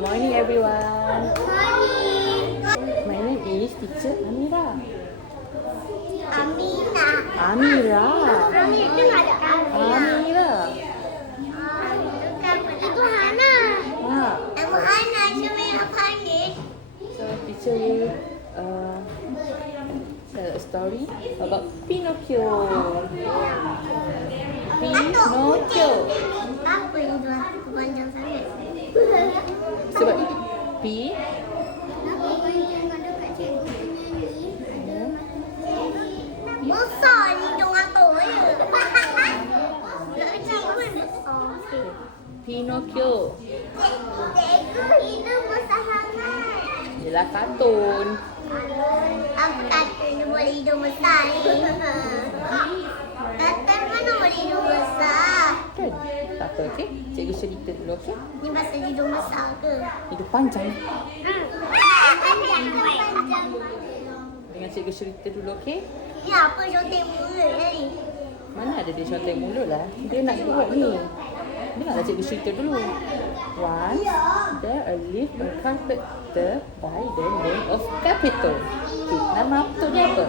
Good morning, everyone. Morning. My name is Teacher Amira. Amina. Amira. Amir itu ada Amira. Amira. Itu Hana. Ah, Nama Hana siapa yang panggil? so teacher will tell a story about Pinocchio. Pinocchio. Apa itu panjang sangat? Sebab P. Kenapa panjang kalau kat cikgu nyanyi? Besar ni hidung aku ya. Nak cikgu besar. Pinocchio. Cikgu hidung besar sangat. Ialah kartun. Apa kata dia boleh hidung besar ni? Kata mana boleh hidung besar? Kan? Tak apa, okey? Cikgu cerita dulu, okey? Ni pasal hidung besar ke? Hidup panjang. Panjang ke panjang? Dengan cikgu cerita dulu, okey? Ni apa contek mulut ni? Mana ada dia contek mulut lah. Dia nak buat ni. Dengarlah cikgu cerita dulu. Once, there lived a carpenter by the name of Gepetto. Okay, nama betulnya apa?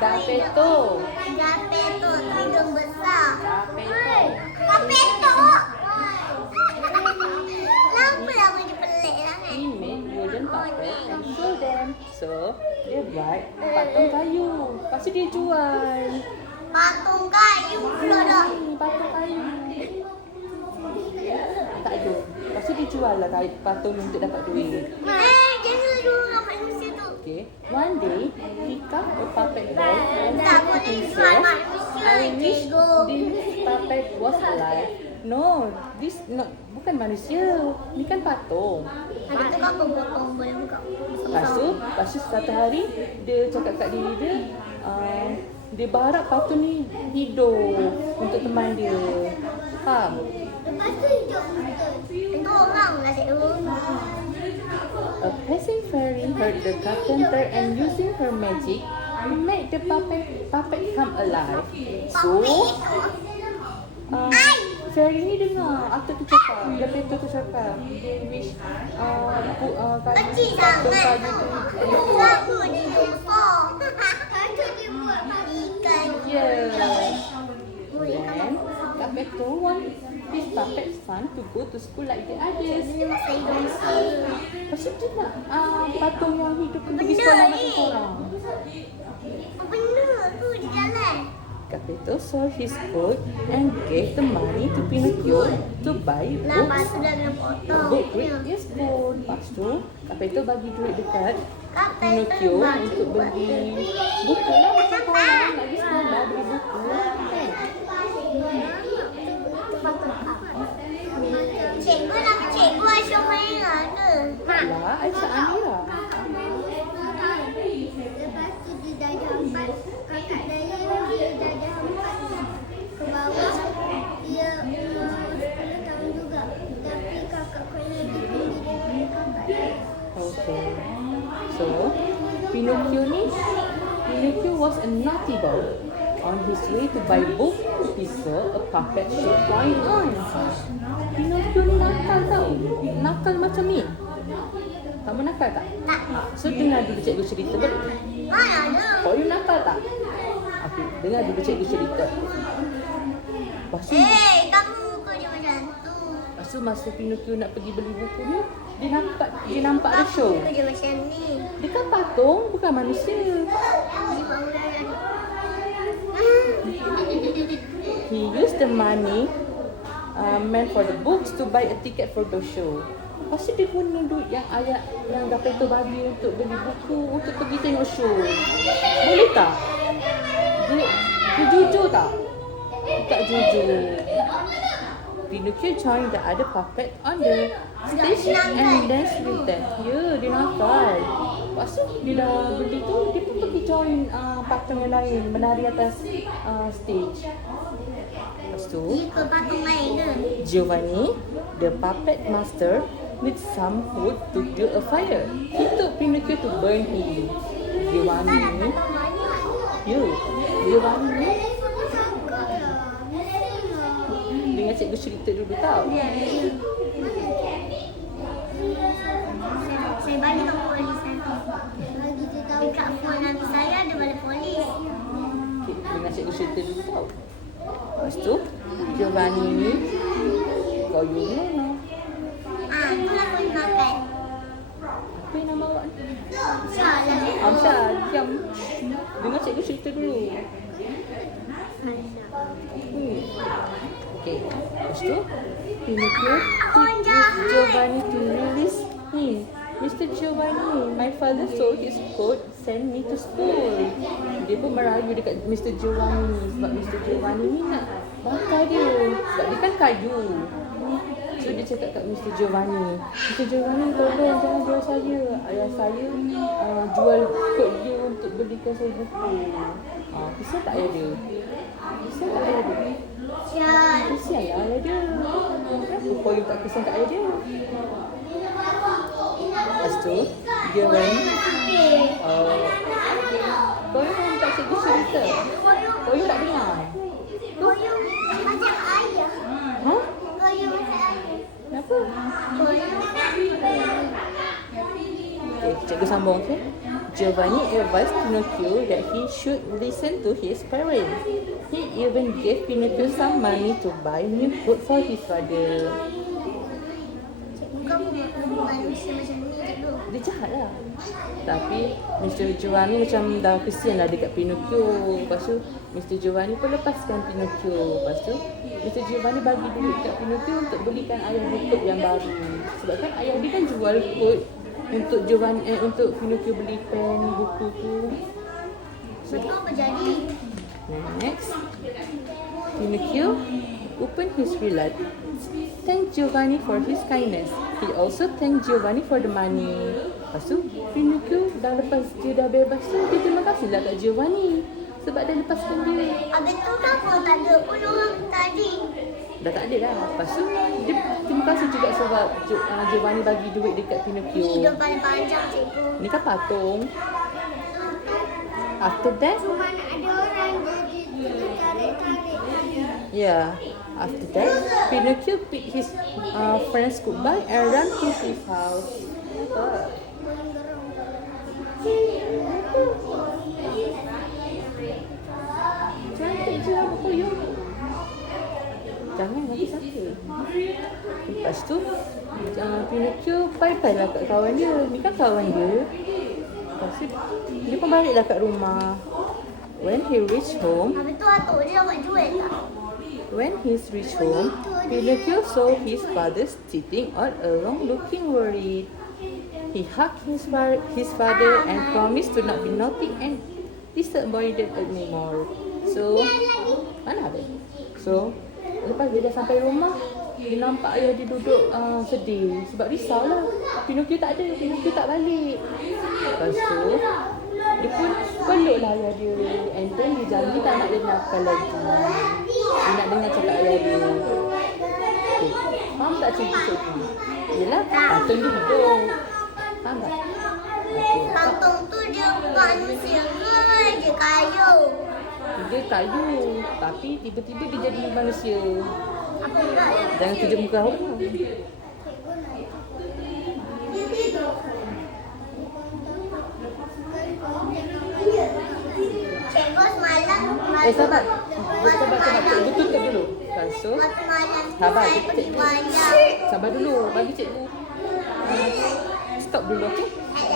Gepetto. Gepetto hidung besar. Gepetto. Gepetto. Kenapa nama dia pelik sangat? He made wooden puppet and sold them. So, dia buat patung kayu. Lepas tu dia jual. Patung kayu pula dah. Patung kayu. Tak ada. Lepas tu dia jual lah patung untuk dapat duit. Jangan dulu kat manusia tu. Okay. One day, he cut a puppet doll and Tak said to boleh himself, jual manusia, I wish cikgu. this puppet was alive. No, this not bukan manusia. Ni kan patung. Ada tu apa potong boleh buka. Lepas tu satu hari, dia cakap kat diri dia, dia berharap patung ni hidup untuk teman dia. Faham? Lepas tu hidup itu orang lah cikgu. A passing fairy heard the carpenter and using her magic, made the puppet come alive. So, fairy ni dengar Atuk tu cakap, Gepetto tu cakap, dia wish Kecil sangat tu. Kenapa dia besar? Kata dia buat ikan. Yeah. Then, Gepetto want his puppet son to go to school like the others. Dia masih hidung besar. Lepas tu dia nak patung yang hidup tu pergi sekolah macam korang. Benda tu di jalan. Gepetto sold his coat and gave the money to Pinocchio to buy Lepas books. tu dah kena potong. Book with his phone. Lepas tu, Gepetto bagi duit dekat Kapten Pinocchio terbang untuk beli buku lah macam korang lagi sekolah beli buku. Kan? Cikgu nama cikgu Aisyah Maira ke? Lah, Aisyah Amira. Lepas tu dia dah hampat kakak Daya dia dah hampat ke bawah. Dia 10 tahun juga. Tapi kakak kena dipilih dengan kakak. Okay. So, Pinocchio was a naughty boy. On his way to buy book, he saw a puppet show going on. Pinocchio ni nakal tau. Nakal macam ni. Kamu nakal tak? Tak. So, dengar dulu cikgu cerita balik. Mana ada? Oh, you nakal tak? Okay, dengar dulu cikgu cerita. Lepas tu, Kamu muka dia macam tu. lepas tu masa Pinocchio nak pergi beli buku ni, dia nampak ada show. Muka dia macam ni. Dia kan patung, bukan manusia. He used the money meant for the books to buy a ticket for the show. Lepas tu dia guna duit yang Gepetto bagi untuk beli buku untuk pergi tengok show. Boleh tak? Dia jujur tak? Dia tak jujur. Pinocchio joined the other puppet on the stage and danced with them. Ya, dia nakal. Lepas tu dia dah beli tu, dia pun pergi join patung yang lain menari atas stage. Lepas tu, Jika patung lain ke? Giovanni, the puppet master, with some wood to build a fire. He took Pinocchio to burn him. Giovanni, Giovanni dengan cikgu cerita dulu tau. Saya bagi ke polis nanti. Bagi dia tahu dekat phone nanti saya ada balik polis. Okay, dengan cikgu cerita dulu tau. Lepas tu, Giovanni ni koyu mana? Itulah polis makan. Apa yang nama awak ni? Salah. Amsha, diam. Dengar cikgu cerita dulu. Okay, lepas tu, Pinocchio with Giovanni to release him. Mr. Giovanni, my father sold his coat, send me to school. Dia pun merayu dekat Mr. Giovanni sebab Mr. Giovanni ni nak bakar dia. Sebab dia kan kayu. So dia cakap kat Mr. Giovanni, Mr. Giovanni tolong jangan jual saya. Ayah saya jual kot dia untuk belikan saya buku. Kesian tak ayah dia? Kesian tak ayah dia? Kesian lah ayah dia. Kenapa kau yang tak kesian kat ayah dia? Lepas tu, Giovanni kau yang tak cikgu cerita. Kau yang tak dengar. Koyong macam ayah. Ha? Koyong macam ayah. Kenapa? Koyong. Okay, cikgu sambung, okay? Giovanni advised Pinocchio that he should listen to his parents. He even gave Pinocchio some money to buy new food for his father. Kau manusia macam ni cikgu. Dia jahat lah. Tapi Mr. Giovanni macam dah kesian lah dekat Pinocchio. Lepas tu Mr. Giovanni pun lepaskan Pinocchio. Lepas tu Mr. Giovanni bagi duit kat Pinocchio untuk belikan ayah dia kot yang baru. Sebab kan ayah dia kan jual kot untuk Giovanni, untuk Pinocchio beli pen, buku tu. So, Kau apa jadi? next, Pinocchio opened his wallet, thanked Giovanni for his kindness. He also thanked Giovanni for the money. Lepas tu, Pinocchio dah lepas dia dah bebas tu, dia terima kasih lah kat Giovanni sebab dah lepaskan dia. Habis tu kenapa tak ada pun orang tadi? Dah tak ada dah. Lepas tu, dia terima kasih juga sebab Giovanni bagi duit dekat Pinocchio. Hidup paling panjang cikgu. Ni kan patung. After that, Cuma nak ada orang jadi tarik-tarik. yeah. After that, Pinocchio picked his friends goodbye and ran to his house. Cantik je aku koyong. Jangan lagi sakit. Lepas tu, Pinocchio bye-bye lah kat kawan dia. Ni kan kawan dia. Lepas tu, dia pun baliklah kat rumah. When he reached home, Habis tu atuk dia dapat jual tak? When he reached home, Pinocchio saw his father sitting all alone looking worried. He hugged his father and promised to not be naughty and disappointed anymore. So, mana ada? So, lepas dia dah sampai rumah, dia nampak ayah dia duduk sedih sebab risaulah. Pinocchio tak ada, Pinocchio tak balik. Lepas tu, dia pun peluklah ayah dia. And then dia janji tak nak dengarkan lagi. Dia nak dengar cakap ayah dia. Okay. Faham tak cerita-cerita ni? Yelah, patung dia hidup. Faham tak? Okay. Patung tu dia manusia ke dia kayu? Dia kayu, tapi tiba-tiba dia jadi manusia. Apa pula yang Jangan tunjuk muka awak lah. cikgu semalam Sabar. Sabar. Cikgu tutup dulu. Lepas tu, waktu malam tu sabar. saya pergi Cikgu. banyak. Sabar dulu. Bagi cikgu. Stop dulu, okey?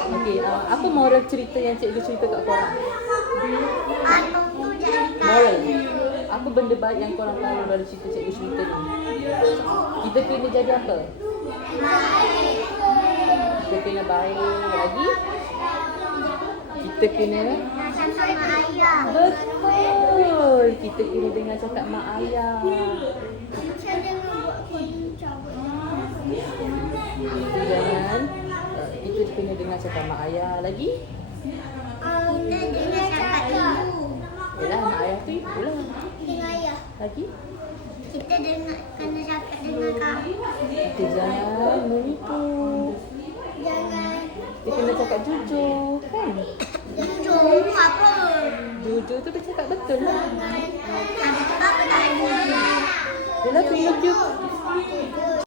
Okey, apa moral cerita yang cikgu cerita kat korang? Patung tu jadi Moral. kayu. Apa benda baik yang korang tahu dari cerita cikgu cerita ni? Kita kena jadi apa? Kita kena baik lagi. Kita kena Macam sama ayah. betul. Kita kena dengar cakap mak ayah. Macam jangan buat koyong cabut. Kita jangan kita kena dengar cakap mak ayah lagi. Kita dengar cakap ibu. Yalah, mak ayah tu ibu lah. Dengan ayah. Lagi. Kita kena cakap dengan kamu. Kita jangan menipu. Jangan Kita kena cakap jujur, kan? jujur apa. Jujur tu dia cakap betul lah. Tapi apa tak ada. Yalah, Pinocchio